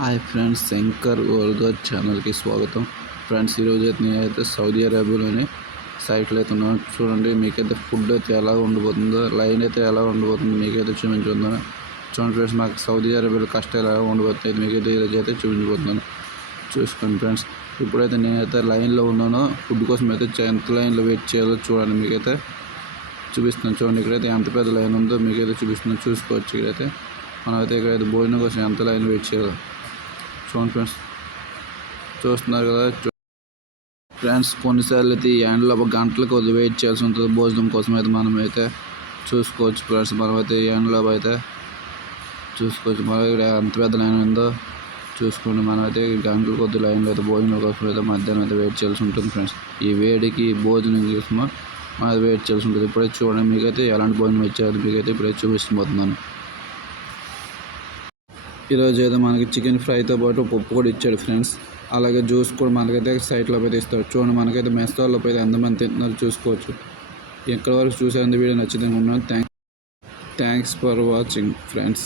Hi friends, Shankar world ఛానల్కి స్వాగతం. Friends, ఈరోజు అయితే నేనైతే సౌదీ అరేబియాలోని సైట్లో అయితే ఉన్నాను. చూడండి, మీకైతే ఫుడ్ అయితే ఎలా ఉండబోతుందో, లైన్ అయితే ఎలా ఉండబోతుందో మీకైతే చూపించబోతున్నాను. చూడండి ఫ్రెండ్స్, నాకు సౌదీ అరేబియాలో కష్టం ఎలా ఉండబోతుంది మీకైతే ఈరోజు అయితే చూపించబోతున్నాను. చూసుకోండి ఫ్రెండ్స్, ఇప్పుడైతే నేనైతే లైన్లో ఉన్నాను. ఫుడ్ కోసం అయితే ఎంత లైన్లో వెయిట్ చేయాలో చూడండి, మీకైతే చూపిస్తున్నాను. చూడండి, ఇక్కడైతే ఎంత పెద్ద లైన్ ఉందో మీకైతే చూపిస్తున్నాను. చూసుకోవచ్చు. ఇక్కడైతే మనమైతే ఇక్కడైతే భోజనం కోసం ఎంత లైన్ వెయిట్ చేయాలో చూడండి ఫ్రెండ్స్. చూస్తున్నారు కదా ఫ్రెండ్స్, కొన్నిసార్లు అయితే ఈ ఎండలో గంటల కొద్ది వెయిట్ చేయాల్సి ఉంటుంది భోజనం కోసం. అయితే మనమైతే చూసుకోవచ్చు ఫ్రెండ్స్, మనమైతే ఈ ఎండలో అయితే చూసుకోవచ్చు. మన ఇక్కడ ఎంత పెద్ద లైన్ ఉందో చూసుకోండి. మనమైతే గంటల కొద్ది లైన్లో అయితే భోజనం కోసం అయితే మధ్యాహ్నం అయితే వెయిట్ చేయాల్సి ఉంటుంది ఫ్రెండ్స్. ఈ వేడికి భోజనం కోసమో మనది వెయిట్ చేయాల్సి ఉంటుంది. ఇప్పుడైతే చూడండి, మీకైతే ఎలాంటి భోజనం ఇచ్చారు మీకైతే ఇప్పుడైతే చూపిస్తున్నాను. ఈరోజు అయితే మనకి చికెన్ ఫ్రైతో పాటు పప్పు కూడా ఇచ్చాడు ఫ్రెండ్స్. అలాగే జ్యూస్ కూడా మనకైతే సైట్లో అయితే ఇస్తాడు. చూడండి, మనకైతే మెస్తాల్లో అయితే ఎంతమంది తింటున్నారు చూసుకోవచ్చు. ఎక్కడి వరకు చూసేందుకు వీడియో నచ్చితే ఉన్నాను. Thanks for watching friends.